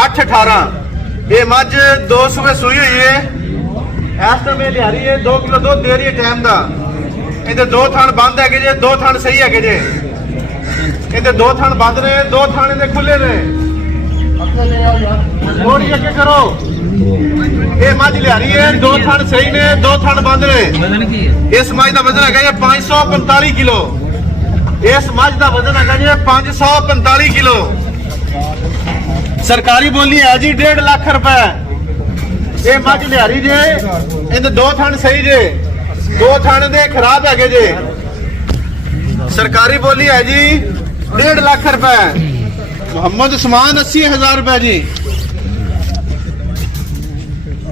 8-18। ये मझ 2 सुबह सूई हुई है, इस टाइम लिया रही है 2 किलो दुध दे रही है टाइम का। इधर 2 थण बंद है जे, 2 थण सही है जे। इधर 2 थण बंद ने, 2 थण इधर खुले ने। थोड़ी अगे करो। ये मझ लिया रही है 2 थण सही ने, 2 थण बंद ने। इस मझ का वजन है 545 किलो। इस मझ का वजन है 545 किलो। सरकारी बोली है जी 1.5 लाख रुपए। ये मझ लिया रही जे, इधर 2 थण सही जे, 2 थण दे खराब है जे। सरकारी बोली है जी 1.5 लाख रुपए। मोहम्मद उस्मान 80,000 रुपए जी।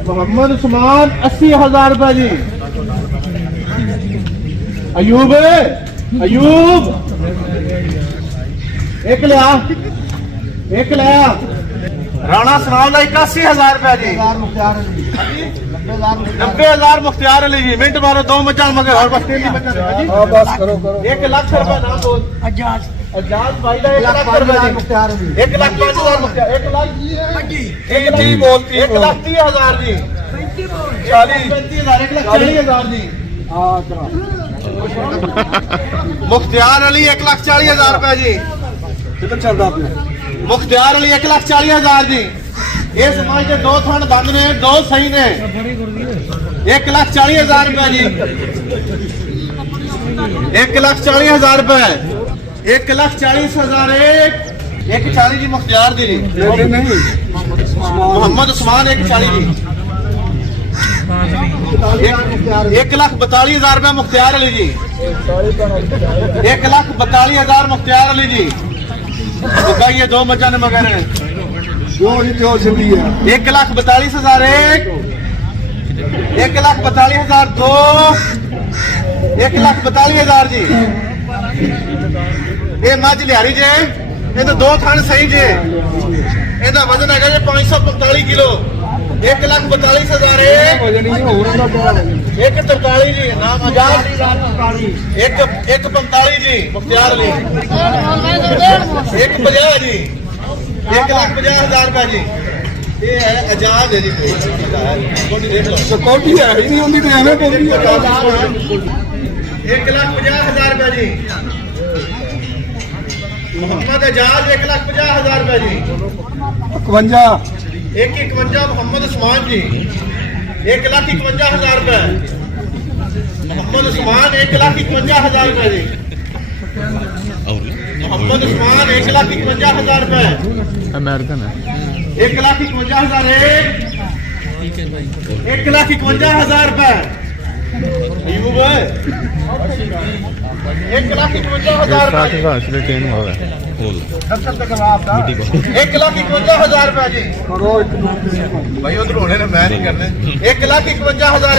मोहम्मद उस्मान 80,000 रुपए जी। अयूब अयूब एक लिया, एक लिया। राणा सनाम ला 81,000 रुपए जी। 90,000 मुख्तियार अली जी। मिनट मारो 2 मचा मगर और बस 3 बचा बस करो करो। 1 लाख रुपए नाम बोल। अजाज भाई ला 1 लाख रुपए मुख्तियार अली। 1 लाख 5,000 मुख्तियार। 1 लाख 30 बोलती 1 लाख 30,000 जी। 40 35,000 1 लाख 40,000 जी। मुख्तियार अली 1 लाख 40,000 रुपए जी। कितना चल रहा आपने? मुख्तियार अली 1 लाख 40,000 जी। ये समाज के 2 थण बंद ने, 2 सही ने। 1 लाख 40,000 रुपए जी। 1 लाख 40,000 रुपए। 1 लाख 40,000 1 40 जी मुख्तियार दी जी। नहीं मोहम्मद उस्मान 1 40 जी। 1 लाख 42,000 रुपए मुख्तियार अली जी। 1 लाख 42,000 मुख्तियार अली जी। ये 2 मचा ने मगर 1 लाख 42,000 1 लाख 42,000 2 1 लाख 42,000 जी। ये मझ लियारी जे, ये तो 2 थण सही जे। ਇਹਦਾ ਵਜ਼ਨ ਹੈਗਾ ਜੀ 545 ਕਿਲੋ। 1 लाख 42,000 1 43 ਜੀ। ਨਾਮ ਆਜ਼ਾਦ 1 45 ਜੀ ਮੁਖਤਿਆਰ ਅਲੀ। 1 50 ਜੀ। 1 लाख 50,000 रुपए जी। ये है आजाद है जी। देख लो सिक्योरिटी है ही नहीं होती तो एवं बोलती है। 1 लाख 50,000 रुपए जी। मोहम्मद आजाद 1 लाख 50,000 रुपए जी। 51 1 51 मोहम्मद उस्मान जी। 1 लाख 51,000 रुपए। मोहम्मद उस्मान 1 लाख 51,000 रुपए जी। मोहम्मद उस्मान 1 लाख 51,000 रुपए। अमेरिकन है। 1 लाख 51,000 1 लाख 51,000 रुपए। 1 लाख 51,000 रुपए। 1 लाख 51,000 रुपए जी। भाई उधर होने ना मैं नहीं करने। 1 लाख 51,000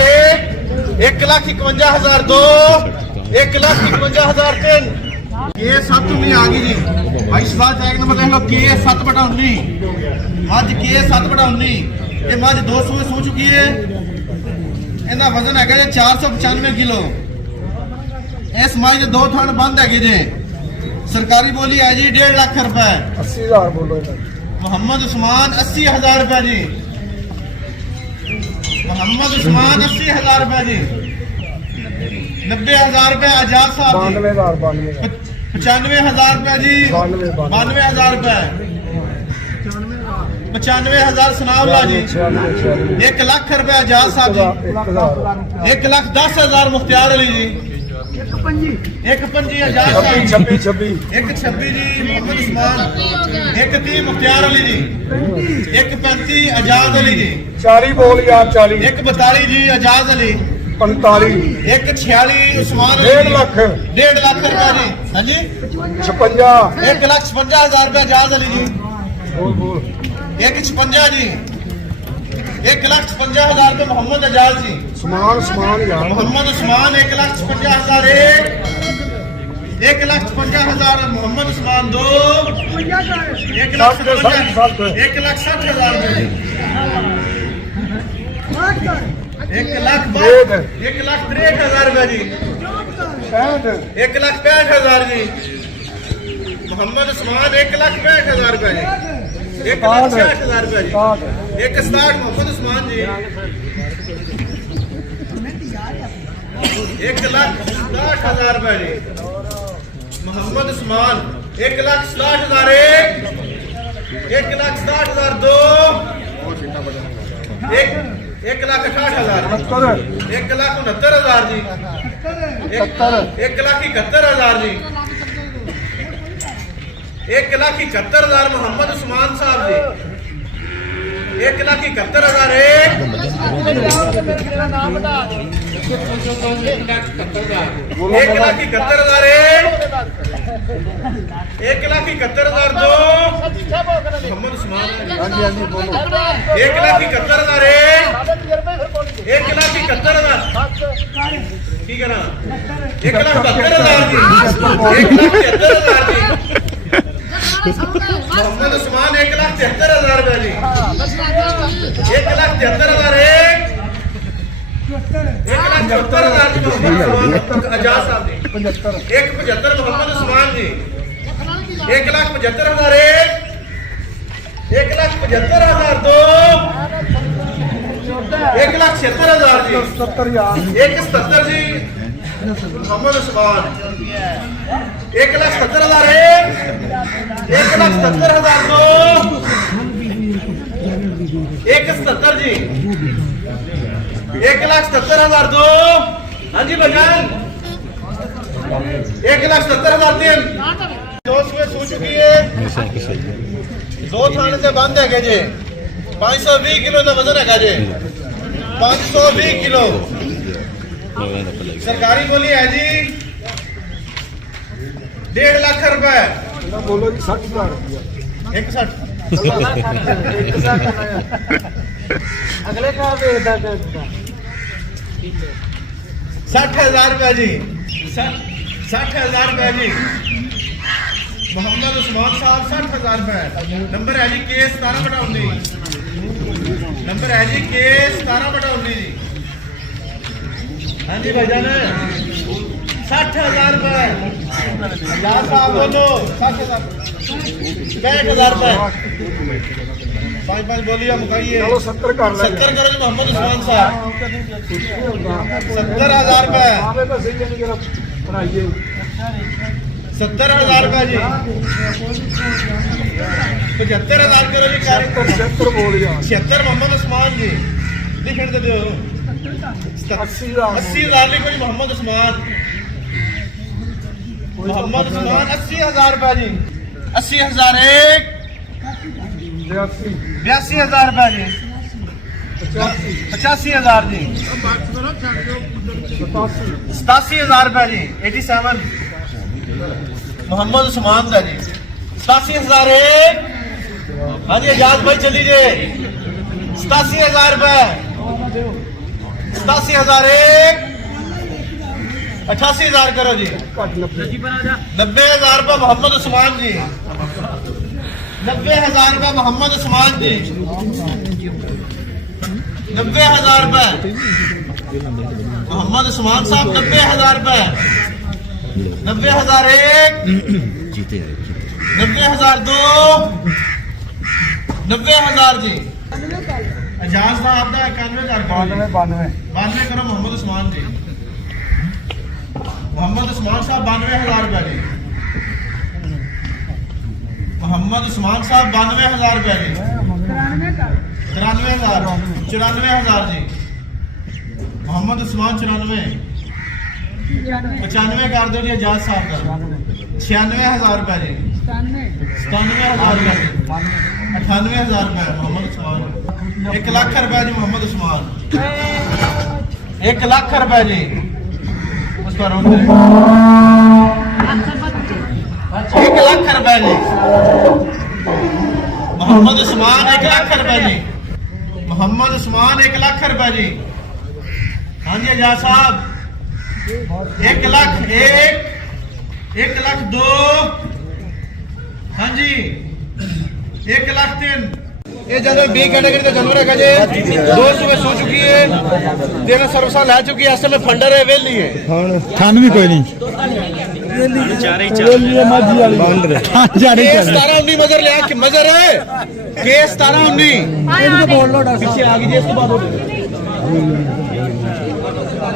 1 लाख 51,000 2 1 लाख 51,000 3। ये 7 में आ गई जी। भाई सवाल टैग नंबर लिख लो के 7/19। मझ के 7/19। ये मझ 200 में सो चुकी है। इनका वजन है 495 किलो। इस मझ के 2 थण बंद है जी। सरकारी बोली है जी 1.5 लाख रुपए। 80,000 बोलो। मोहम्मद उस्मान 80,000 रुपए जी। मोहम्मद उस्मान 80,000 रुपए जी। 90,000 रुपए आजाद साहब जी। 95,000 रुपए जी। 92,000 रुपए। 95,000 सनाउल्ला जी। 1 लाख रुपए आजाद साहब जी। 1 लाख 10,000 मुख्तियार अली जी। 1 25 आजाद साहब। 1 26 जी मोहम्मद उस्मान। 1 30 मुख्तियार अली जी। 1 35 आजाद अली जी। 40 बोल यार 40। 1 42 जी आजाद अली। 45 1 46 उस्मान 1.5 लाख 1.5 लाख रुपए जी। हाँ जी 56 1 लाख 56,000 रुपए आजाद अली जी। 1 56 जी। 1 लाख 56,000 रुपए मोहम्मद आजाद जी। समान यार। मोहम्मद उस्मान 1 लाख 56,000 1 लाख 56,000 मोहम्मद उस्मान 2 1 लाख 60,000 1 लाख 60,000 रुपए। 1 लाख 63,000 रुपए जी। 1 लाख 65,000 जी। मोहम्मद उस्मान 1 लाख 65,000 रुपए जी। 1,66,000 रुपया जी। 1,67,000 मोहम्मद उस्मान जी। 1,67,000 रुपया जी मोहम्मद उस्मान। 1,67,000 एक, 1,67,000 दो, 1,68,000 1,69,000 जी। 1,71,000 जी। 1,71,000 मोहम्मद उस्मान साहब जी। 1,71,000 एक, 1,71,000 एक, 1,71,000 दो, मोहम्मद उस्मान। 1,71,000 एक, 1,71,000 ठीक है ना। 1,72,000 जी। 1,73,000 जी मोहम्मद उस्मान। 1,73,000 रुपया जी। 1,73,000 एक, 1,74,000 जी मोहम्मद उस्मान आजाद साहब जी। 1,75,000 मोहम्मद उस्मान जी। 1,75,000 एक, 1,75,000 दो, 1,76,000 जी। 1,70,000 जी मोहम्मद उस्मान। 1,70,000 एक, 1,70,000 दो, 1,70 जी। 1,70,000 दो। हाँ जी भाईजान। 1,70,000 तीन। 200 सू चुकी है। 2 थाने से बंद है जी। 520 किलो का वजन है जी। 520 किलो सरकारी बोली है जी। 1.5 लाख रुपए। बोलो जी 60,000 रुपया। 160 अगले का देखता 60,000 रुपया जी। 60,000 रुपया जी मोहम्मद उस्मान साहब। 60,000 रुपए। नंबर है जी केस 17/19। नंबर है जी केस 17/19 जी। हाँ जी भाईजान। 60,000 रुपए। यार साहब बोलो 60,000 65,000 रुपए। 5 बोलिए मुकाइए। 70 कर ले। 70 करो जी मोहम्मद उस्मान साहब। 70,000 रुपए। 70,000 रुपए जी। 75,000 करो जी। 75 बोल यार। 76 मोहम्मद उस्मान जी। लिखण दे दो 80,000 लिखो जी मोहम्मद उस्मान। मोहम्मद उस्मान 80,000 रुपए जी। 80,000 एक, 82,000 रुपए जी। 85,000 जी। 87,000 रुपए जी। 87 मोहम्मद उस्मान का जी। 87,000 एक। हाँ जी आजाद भाई चलीजिए। 87,000 रुपए। 87,000 एक, 88,000 करो जी। 90,000 रुपए मोहम्मद उस्मान जी। 90,000 रुपए मोहम्मद उस्मान जी। 90,000 रुपए मोहम्मद उस्मान साहब। 90,000 रुपए। 90,000 एक, 90,000 दो, 90,000 जी। एजाज साहब का 91,000 92 करो मोहम्मद उस्मान जी। मोहम्मद उस्मान साहब 92,000 रुपए जी। मोहम्मद उस्मान साहब 92,000 रुपए जी। 94,000 जी। मोहम्मद उस्मान 94। 95 कर दो जी एजाज साहब का। 96,000 रुपए जी। 97,000 रुपए जी। 98,000 रुपए मोहम्मद उस्मान। 1 लाख रुपए जी मोहम्मद उस्मान। 1 लाख रुपए जी। उस पर 1 लाख रुपए जी मोहम्मद उस्मान। 1 लाख रुपए जी मोहम्मद उस्मान। 1 लाख रुपए जी। हाँ जी आजाद साहब। 1 लाख एक, 1 लाख दो। हाँ जी 1 लाख तीन। ये जब बी कैटेगरी का जानवर है जी। 2 सुबह सो चुकी है। 13 सर्विसा लै चुकी है। ऐसे में फंडर है वेली है। थान भी कोई नहीं। केस 17-19 मगर लिया कि मगर है केस 17-19 पीछे आ गई इसके बाद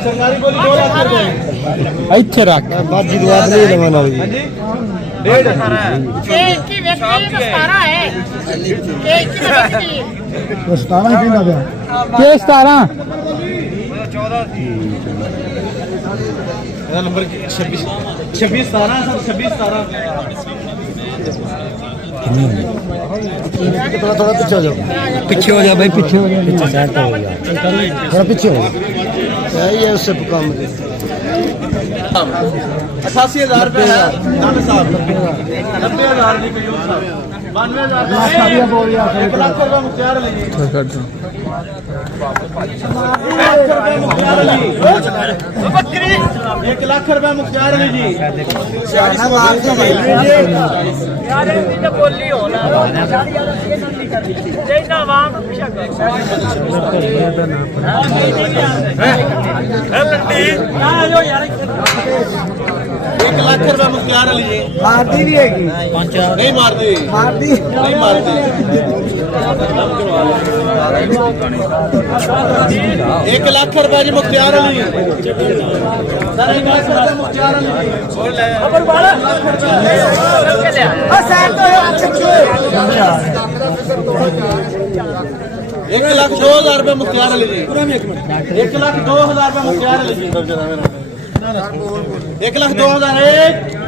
सरकारी बोली 2 लाख रुपए ਇੱਥੇ ਰੱਖ ਬਾਜੀ ਦੀ ਬਾਤ ਨਹੀਂ ਲਵਾਣਾ ਜੀ हाँ जी 1.5 की व्यक्ति 17 है की व्यक्ति 17 ਹੀ ਕਹਿੰਦਾ ਪਿਆ ਕੇ 17 नंबर 26 17 26 17 थोड़ा पीछे हो जाओ पीछे हो जा भाई पीछे हो जा पीछे साइड पे हो जा थोड़ा पीछे हो यही है उससे काम 88,000 रुपए है नाम साहब 90,000 की कयूम साहब 92,000 1 लाख रुपए मुख्तियार अली जी 1 लाख रुपए मुख्तियार अली जी यार ये तो बोली हो ना लेना आवाम यार 1 लाख रुपए मुख्तियार अली जी मारती भी है नहीं मारती नहीं मारती 1 लाख रुपए जी मुख्तियार अली सर 1 लाख रुपए मुख्तियार अली खबर वाला 1,02,000 रुपए मुख्तियार अली जी 1,02,000 रुपए मुख्तियार अली जी 1,02,000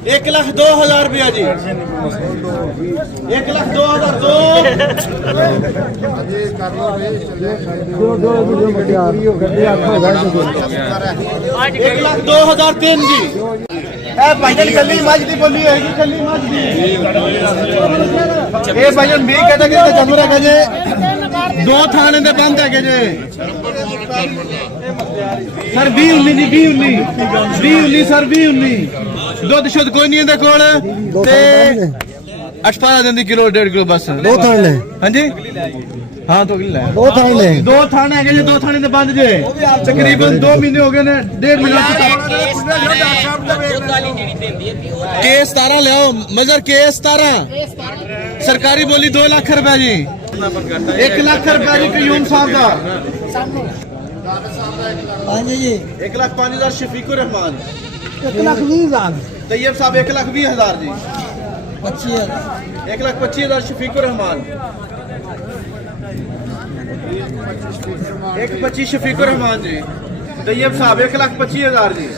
1,02,000 रुपया जी 1,02,003 जी भाईजान कली मज दी बोली है कली मज दी ये भाईजान भी कहता कि जानवर है जे 2 थाने दे बंद है जे सर 2019 जी 2019 सर 2019 दुध शुद्ध कोई नहीं है कोल ते 18 दिन दी किलो 1.5 किलो बस 2 थाने हां जी हाँ तो किलो 2 थाने 2 थाने है जे 2 थाने दे बंद जे तकरीबन 2 महीने हो गए ने 1.5 महीना केस 17 ले आओ मगर केस 17 सरकारी बोली 2 लाख रुपए जी 1 लाख रुपए जी कयूम साहब का 1,05,000 शफीकुर रहमान 1,20,000 तैयब साहब 1,20,000 जी 1,25,000 शफीकुर रहमान 1,25,000 शफीकुर रहमान जी तैयब साहब 1,25,000 जी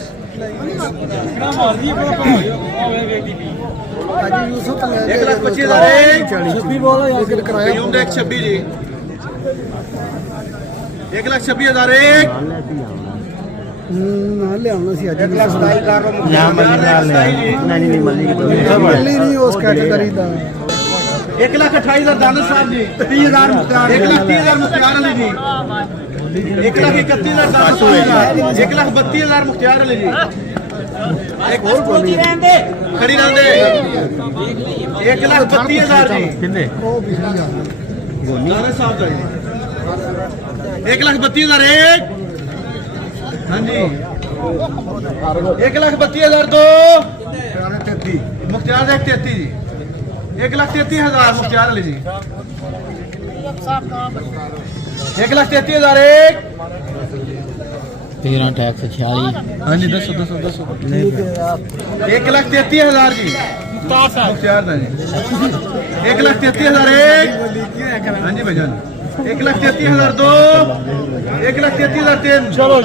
1,25,000 जी 1,26,000 ਲਿਆਉਣਾ ਸੀ ਅੱਜ 1,27,000 ਨਹੀਂ ਮੱਲੀ ਨਹੀਂ ਉਸ ਕੈਟਾਗਰੀ ਦਾ 1,28,000 ਦਾਨਿਸ਼ ਸਾਹਿਬ ਜੀ 30,000 ਮੁਖਤਾਰ 1,30,000 ਮੁਖਤਾਰ ਅਲੀ ਜੀ 1,31,000 ਦਾਨਿਸ਼ ਸਾਹਿਬ 1,32,000 ਮੁਖਤਾਰ ਅਲੀ ਜੀ ਇੱਕ ਹੋਰ ਖੜੀ ਰਹਿੰਦੇ 1,32,000 ਜੀ ਕਿੰਨੇ ਉਹ ਪਿਛਲੀ ਆ ਦਾਨਿਸ਼ ਸਾਹਿਬ ਦਾ ਜੀ 1,32,000 एक हाँ जी 1,32,000 दो मुख्तियार 1,33 जी 1,33,000 मुख्तियार अली जी 1,33,000 एक 13 टैक्स 46 हाँ जी 10 1,33,000 जी मुख्तियार जी 1,33,000 एक हाँ जी भाईजान 1,33,000 दो 1,33,000 तीन चलो